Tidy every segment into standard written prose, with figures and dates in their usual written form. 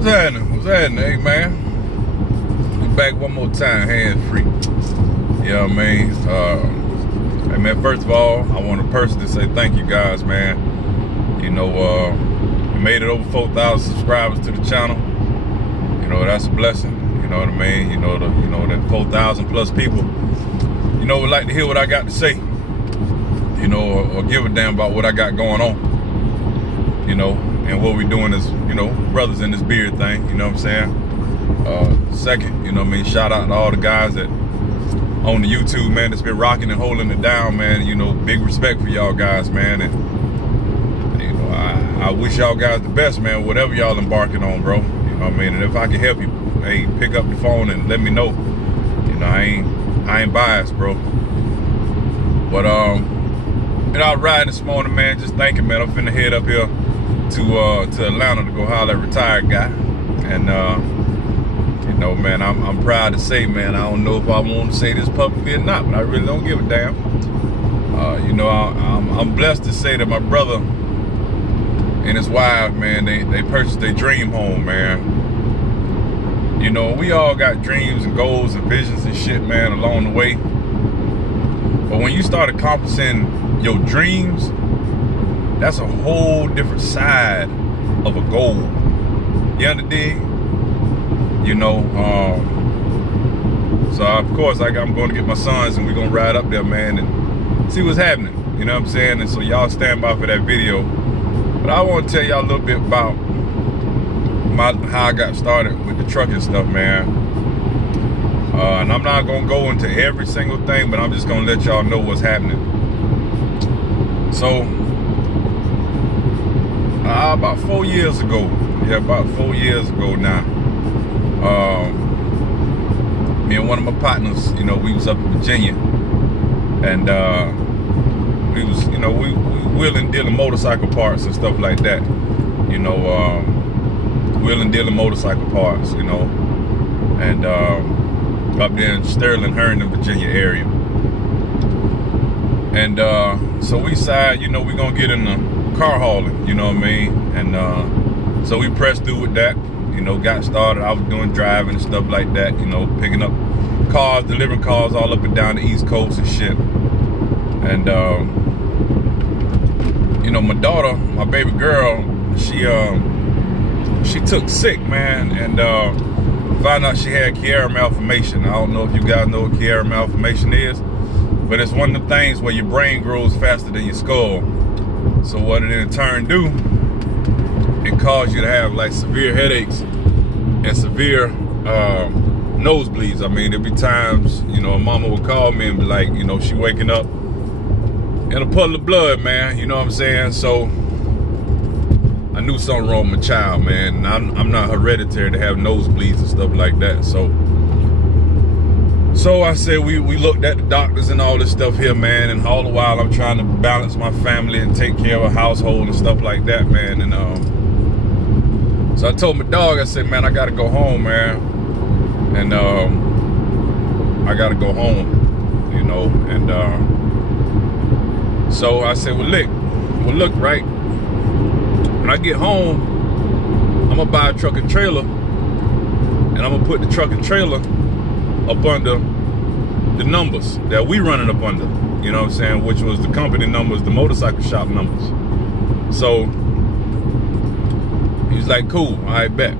What's happening? What's happening, hey man? We back one more time, hands free. You know what I mean? Hey man, first of all, I want to personally say thank you guys, man. You know, we made it over 4,000 subscribers to the channel. You know, that's a blessing. You know what I mean? You know, that 4,000 plus people, you know, would like to hear what I got to say. You know, or give a damn about what I got going on. You know, and what we're doing is, you know, brothers in this beard thing, you know what I'm saying? Second, you know what I mean, shout out to all the guys that on the YouTube, man, that's been rocking and holding it down, man. You know, big respect for y'all guys, man. And, you know, I wish y'all guys the best, man, whatever y'all embarking on, bro. You know what I mean? And if I can help you, hey, pick up the phone and let me know. You know, I ain't biased, bro. But, you know, I was riding this morning, man, just thinking, man, I'm finna head up here to Atlanta to go holler at a retired guy. And you know, man, I'm proud to say, man, I don't know if I want to say this publicly or not, but I really don't give a damn. You know, I'm blessed to say that my brother and his wife, man, they purchased their dream home, man. You know, we all got dreams and goals and visions and shit, man, along the way. But when you start accomplishing your dreams, that's a whole different side of a goal. You understand? You know, so of course I'm going to get my sons and we're going to ride up there, man, and see what's happening. You know what I'm saying? And so y'all stand by for that video. But I want to tell y'all a little bit about how I got started with the trucking stuff, man. And I'm not going to go into every single thing, but I'm just going to let y'all know what's happening. So, about 4 years ago, yeah, about 4 years ago now, me and one of my partners, you know, we was up in Virginia, and we was, you know, we wheeling, dealing motorcycle parts and stuff like that, you know, wheeling, dealing motorcycle parts, you know, and up there in Sterling, Herndon, Virginia area. And so we decided, you know, we're gonna get in the car hauling, you know what I mean? And so we pressed through with that, you know, got started. I was doing driving and stuff like that, you know, picking up cars, delivering cars all up and down the East Coast and shit. And you know, my daughter, my baby girl, she took sick, man, and found out she had Chiari malformation. I don't know if you guys know what Chiari malformation is, but it's one of the things where your brain grows faster than your skull. So what it in turn do, it causes you to have like severe headaches and severe nosebleeds. I mean, there'd be times, you know, a mama would call me and be like, you know, she waking up in a puddle of blood, man, you know what I'm saying? So I knew something wrong with my child, man. And I'm not hereditary to have nosebleeds and stuff like that. So I said, we looked at the doctors and all this stuff here, man, and all the while I'm trying to balance my family and take care of a household and stuff like that, man. And so I told my dog, I said, man, I gotta go home, man. And I gotta go home, you know. And so I said, well, look, right, when I get home, I'm gonna buy a truck and trailer, and I'm gonna put the truck and trailer up under the numbers that we running up under, you know what I'm saying, which was the company numbers, the motorcycle shop numbers. So he's like, cool, I bet.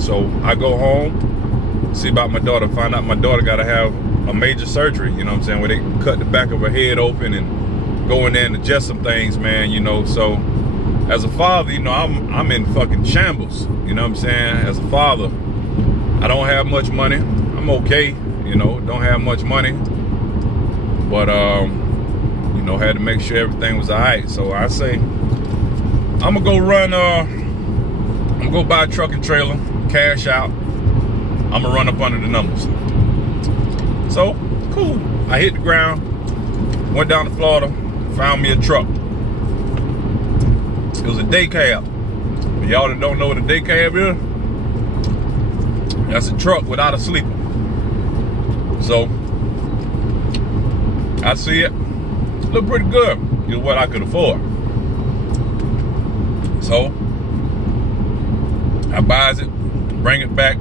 So I go home, see about my daughter, find out my daughter gotta have a major surgery, you know what I'm saying, where they cut the back of her head open and go in there and adjust some things, man, you know. So as a father, you know, I'm in fucking shambles, you know what I'm saying. As a father, I don't have much money. I'm okay, you know, don't have much money, but you know, had to make sure everything was all right. So I say, I'm gonna go run, I'm gonna go buy a truck and trailer, cash out, I'm gonna run up under the numbers. So cool, I hit the ground, went down to Florida, found me a truck. It was a day cab. Y'all that don't know what a day cab is, that's a truck without a sleeper. So I see it, look pretty good, is what I could afford. So I buys it, bring it back,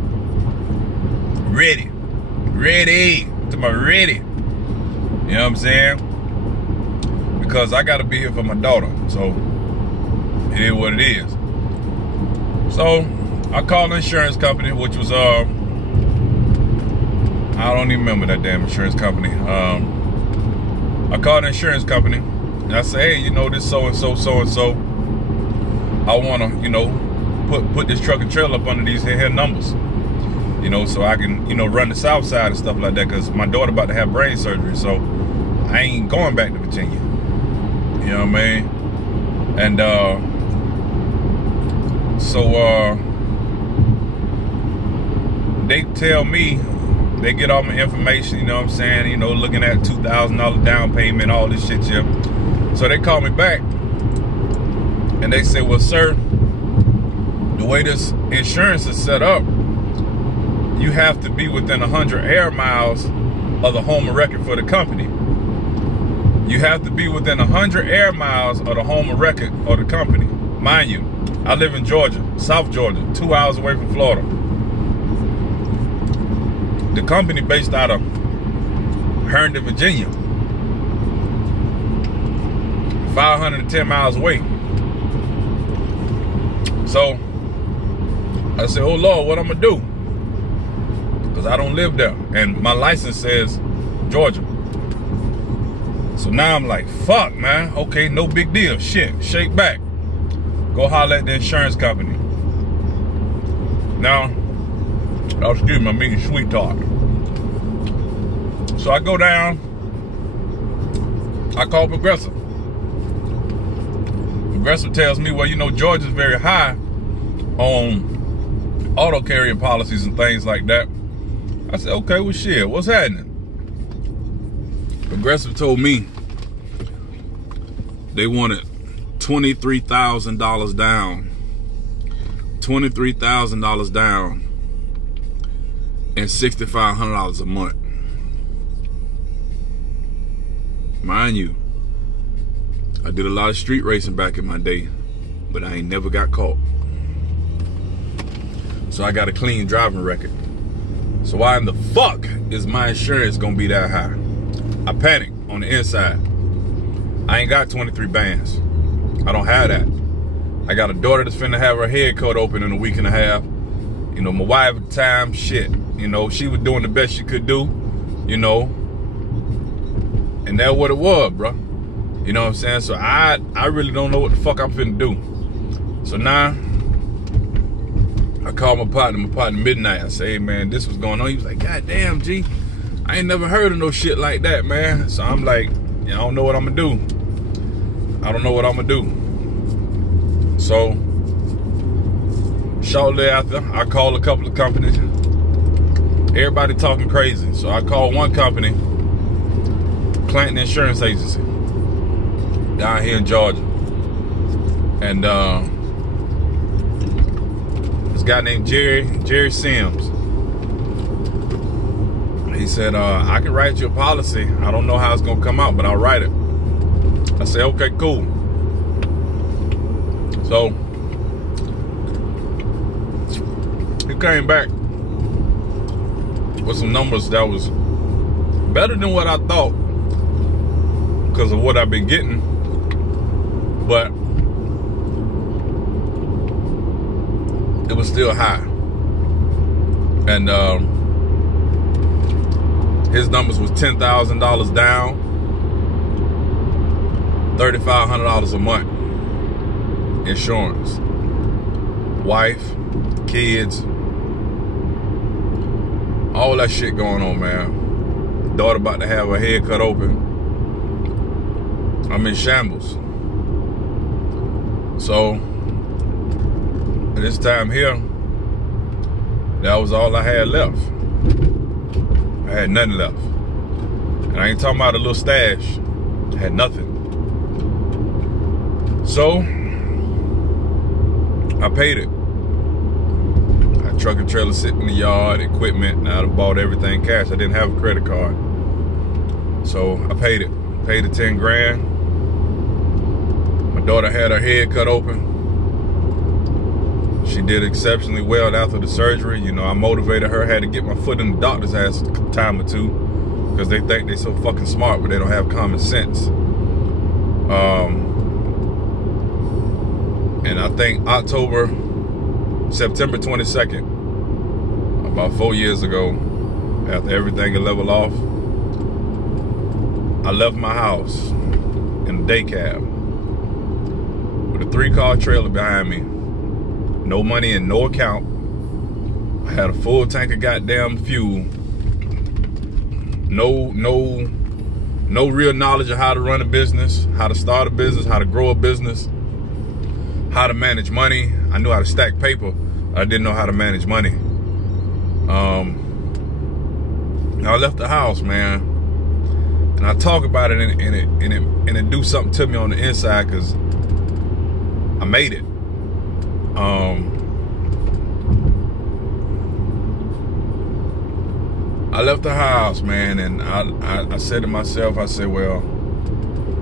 ready to my ready. You know what I'm saying? Because I gotta be here for my daughter, so it is what it is. So I called the insurance company, which was I don't even remember that damn insurance company. I called the insurance company and I said, hey, you know, this so and so. I wanna, you know, put this truck and trailer up under these here numbers. You know, so I can, you know, run the south side and stuff like that, because my daughter about to have brain surgery, so I ain't going back to Virginia. You know what I mean? And they tell me, they get all my information, you know what I'm saying, you know, looking at $2,000 down payment, all this shit here. So they call me back and they say, well, sir, the way this insurance is set up, you have to be within 100 air miles of the home of record for the company. You have to be within 100 air miles of the home of record of the company. Mind you, I live in Georgia, South Georgia, 2 hours away from Florida. The company based out of Herndon, Virginia, 510 miles away. So I said, oh Lord, what I'm gonna do? Because I don't live there, and my license says Georgia. So now I'm like, fuck, man. Okay, no big deal. Shit, shake back. Go holler at the insurance company. Now, oh, excuse me, I'm making sweet talk. So I go down, I call Progressive. Progressive tells me, well, you know, Georgia's very high on auto carrier policies and things like that. I said, okay, well, shit, what's happening? Progressive told me they wanted $23,000 down. $23,000 down and $6,500 a month. Mind you, I did a lot of street racing back in my day, but I ain't never got caught. So I got a clean driving record. So why in the fuck is my insurance gonna be that high? I panicked on the inside. I ain't got 23 bands. I don't have that. I got a daughter that's finna have her head cut open in a week and a half. You know, my wife at the time, shit. You know, she was doing the best she could do, you know. And that's what it was, bro. You know what I'm saying? So I really don't know what the fuck I'm finna do. So now, I called my partner Midnight. I say, hey man, this was going on. He was like, God damn, G, I ain't never heard of no shit like that, man. So I'm like, I don't know what I'm gonna do. I don't know what I'm gonna do. So, shortly after, I called a couple of companies. Everybody talking crazy. So I called one company, Clanton Insurance Agency, down here in Georgia. And this guy named Jerry Sims. He said, I can write you a policy. I don't know how it's gonna come out, but I'll write it. I said, okay, cool. So he came back with some numbers that was better than what I thought because of what I've been getting, but it was still high. And his numbers was $10,000 down, $3,500 a month. Insurance, wife, kids, all that shit going on, man. Daughter about to have her head cut open. I'm in shambles. So this time here, that was all I had left. I had nothing left. And I ain't talking about a little stash. I had nothing. So I paid it. I had truck and trailer sitting in the yard, equipment, and I done bought everything cash. I didn't have a credit card. So I paid it. Paid the 10 grand. My daughter had her head cut open. She did exceptionally well after the surgery. You know, I motivated her, had to get my foot in the doctor's ass a time or two because they think they so fucking smart, but they don't have common sense. And I think September 22nd, about 4 years ago, after everything had leveled off, I left my house in a day cab with a 3-car trailer behind me, no money in no account. I had a full tank of goddamn fuel. No real knowledge of how to run a business, how to start a business, how to grow a business, how to manage money. I knew how to stack paper. I didn't know how to manage money. I left the house, man, and I talk about it, and it do something to me on the inside because I made it. I left the house, man, and I said to myself, I said, well,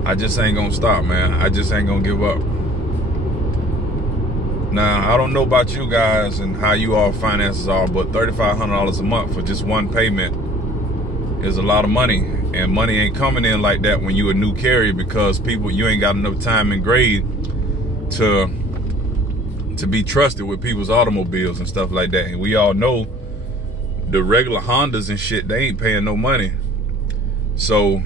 I just ain't gonna stop, man. I just ain't gonna give up. Now, I don't know about you guys and how you all finances are, but $3,500 a month for just one payment is a lot of money. And money ain't coming in like that when you a new carrier because you ain't got enough time and grade to be trusted with people's automobiles and stuff like that. And we all know the regular Hondas and shit, they ain't paying no money. So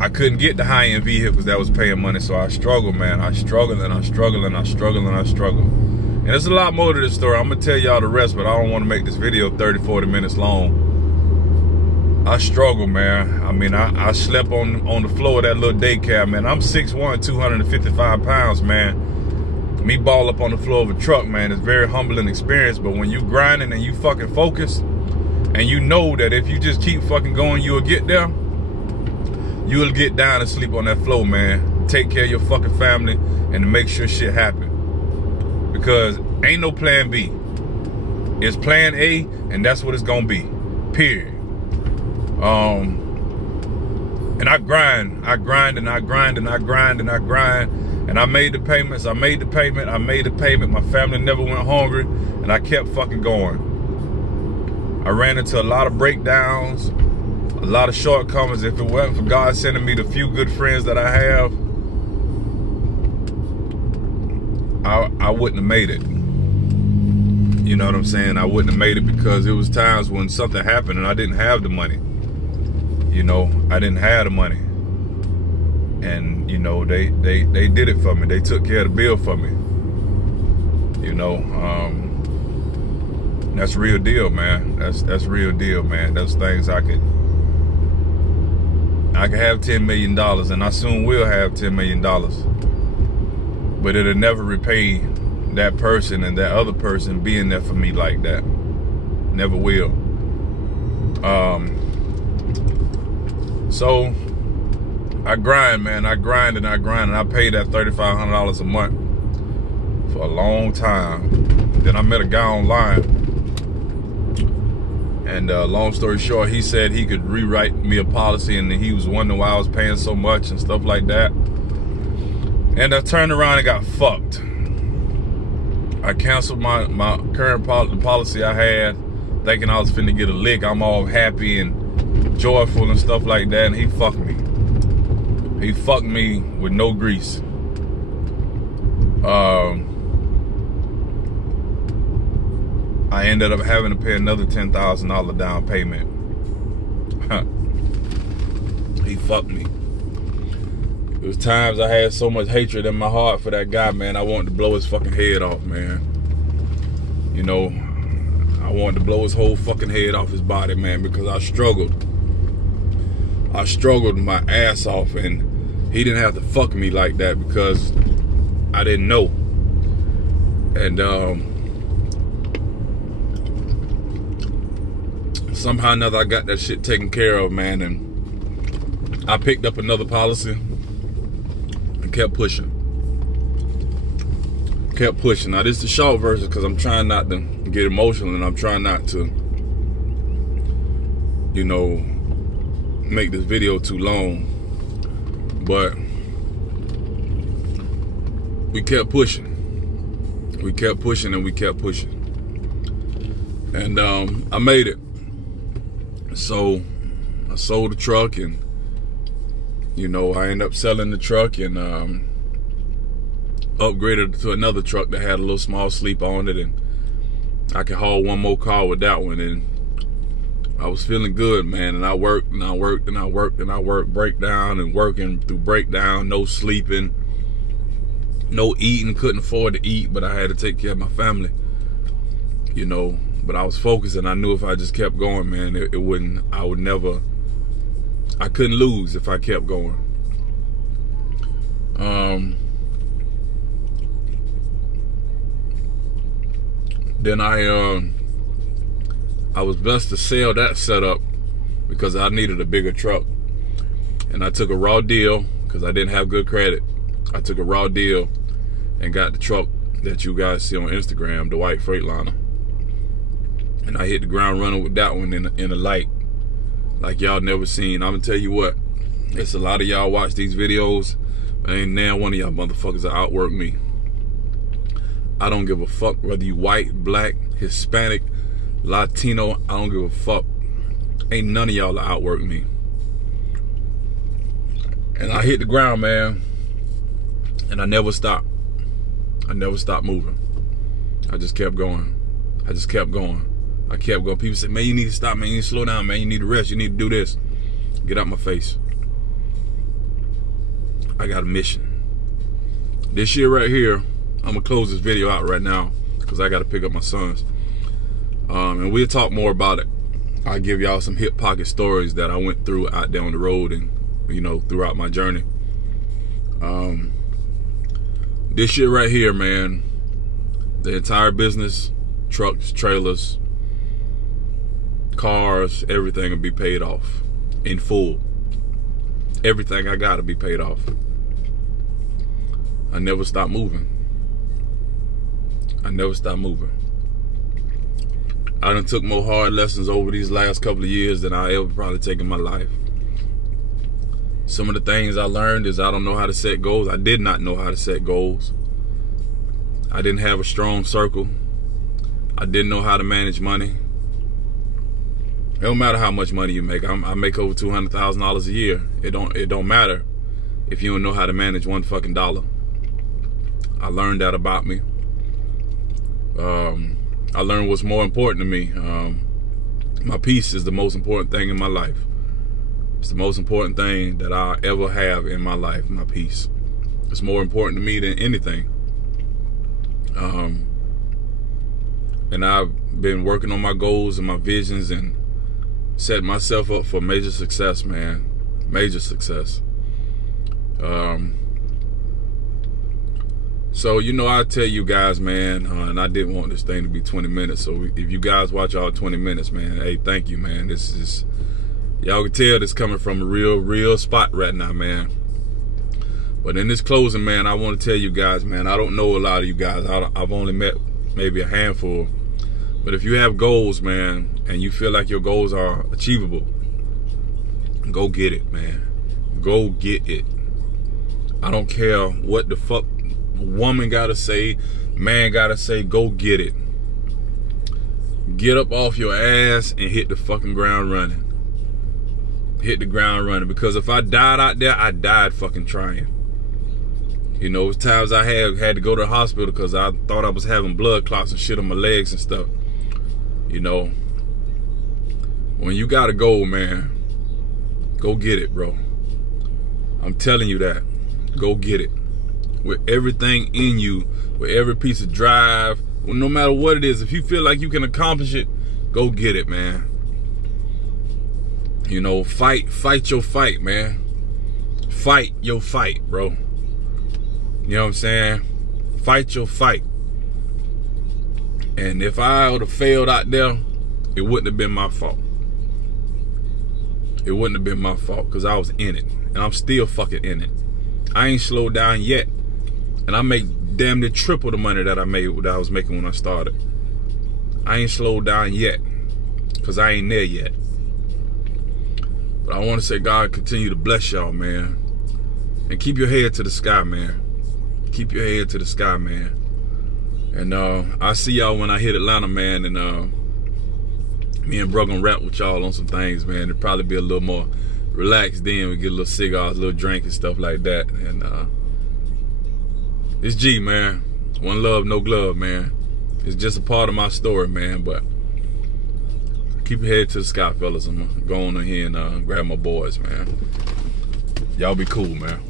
I couldn't get the high-end vehicles that was paying money, so I struggled, man. I struggled and I struggled and I struggled and I struggled. And there's a lot more to this story. I'm gonna tell y'all the rest, but I don't want to make this video 30, 40 minutes long. I struggled, man. I mean, I slept on the floor of that little day cab, man. I'm 6'1", 255 pounds, man. Me ball up on the floor of a truck, man, is very humbling experience. But when you grinding and you fucking focus, and you know that if you just keep fucking going, you'll get there. You'll get down and sleep on that floor, man. Take care of your fucking family and to make sure shit happen. Because ain't no plan B. It's plan A, and that's what it's gonna be. Period. And I grind and I grind and I grind and I grind and I grind. And I made the payments, I made the payment, I made the payment. My family never went hungry, and I kept fucking going. I ran into a lot of breakdowns, a lot of shortcomings. If it wasn't for God sending me the few good friends that I have, I wouldn't have made it. You know what I'm saying? I wouldn't have made it because it was times when something happened and I didn't have the money. You know, I didn't have the money. And, you know, they did it for me. They took care of the bill for me. You know, that's real deal, man. That's real deal, man. Those things I could have $10 million, and I soon will have $10 million. But it'll never repay that person and that other person being there for me like that. Never will. So I grind, man. I grind and I grind, and I paid that $3,500 a month for a long time. Then I met a guy online, and long story short, he said he could rewrite me a policy, and he was wondering why I was paying so much and stuff like that. And I turned around and got fucked. I canceled my current policy I had, thinking I was finna get a lick. I'm all happy and joyful and stuff like that, and he fucked me. He fucked me with no grease. I ended up having to pay another $10,000 down payment. He fucked me. There was times I had so much hatred in my heart for that guy, man. I wanted to blow his fucking head off, man. You know, I wanted to blow his whole fucking head off his body, man, because I struggled. I struggled my ass off, and he didn't have to fuck me like that because I didn't know. And somehow or another I got that shit taken care of, man, and I picked up another policy and kept pushing. Kept pushing. Now this is the short version because I'm trying not to get emotional, and I'm trying not to, you know, make this video too long. But we kept pushing. We kept pushing and we kept pushing. And I made it. So I sold the truck, and you know, I ended up selling the truck and upgraded to another truck that had a little small sleep on it, and I could haul one more car with that one. And I was feeling good, man. And I worked and I worked and I worked and I worked, breakdown and working through breakdown, no sleeping, no eating, couldn't afford to eat, but I had to take care of my family, you know. But I was focused, and I knew if I just kept going, man, it wouldn't, I couldn't lose if I kept going. Then I was blessed to sell that setup because I needed a bigger truck. And I took a raw deal because I didn't have good credit. I took a raw deal and got the truck that you guys see on Instagram, the white Freightliner. And I hit the ground running with that one in the light like y'all never seen. I'm gonna tell you what, it's a lot of y'all watch these videos, but ain't now one of y'all motherfuckers that outwork me. I don't give a fuck whether you white, black, Hispanic, Latino, I don't give a fuck. Ain't none of y'all that outwork me. And I hit the ground, man, and I never stopped. I never stopped moving. I just kept going. I just kept going. I kept going. People said, man, you need to stop, man. You need to slow down, man. You need to rest. You need to do this. Get out my face. I got a mission. This year right here, I'm going to close this video out right now because I got to pick up my sons. And we'll talk more about it. I'll give y'all some hip pocket stories that I went through out there on the road and, you know, throughout my journey. This shit right here, man, the entire business, trucks, trailers, cars, everything will be paid off in full. Everything I got to be paid off. I never stopped moving. I never stopped moving. I done took more hard lessons over these last couple of years than I ever probably take in my life. Some of the things I learned is I don't know how to set goals. I did not know how to set goals. I didn't have a strong circle. I didn't know how to manage money. It don't matter how much money you make. I make over $200,000 a year. It don't matter if you don't know how to manage one fucking dollar. I learned that about me. I learned what's more important to me. My peace is the most important thing in my life. It's the most important thing that I'll ever have in my life, my peace. It's more important to me than anything. And I've been working on my goals and my visions and setting myself up for major success, man. Major success. So, you know, I tell you guys, man, and I didn't want this thing to be 20 minutes. So if you guys watch all 20 minutes, man, hey, thank you, man. This is, y'all can tell this coming from a real spot right now, man. But in this closing, man, I want to tell you guys, man, I don't know a lot of you guys. I've only met maybe a handful. But if you have goals, man, and you feel like your goals are achievable, go get it, man. Go get it. I don't care what the fuck woman gotta say, man gotta say, go get it. Get up off your ass and hit the fucking ground running. Hit the ground running. Because if I died out there, I died fucking trying. You know, there's times I had to go to the hospital because I thought I was having blood clots and shit on my legs and stuff. You know, when you got a goal, man, go get it, bro. I'm telling you that. Go get it. With everything in you, with every piece of drive, no matter what it is, if you feel like you can accomplish it, go get it, man. You know, fight your fight, man. Fight your fight, bro. You know what I'm saying? Fight your fight. And if I would have failed out there, it wouldn't have been my fault. It wouldn't have been my fault because I was in it. And I'm still fucking in it. I ain't slowed down yet. And I make damn near triple the money that I was making when I started. I ain't slowed down yet. Because I ain't there yet. But I want to say God continue to bless y'all, man. And keep your head to the sky, man. Keep your head to the sky, man. And I'll see y'all when I hit Atlanta, man. And me and bro gonna rap with y'all on some things, man. It'll probably be a little more relaxed then. We get a little cigars, a little drink and stuff like that. And it's G, man. One love, no glove, man. It's just a part of my story, man. But keep your head to the sky, fellas. I'm gonna go on in here and grab my boys, man. Y'all be cool, man.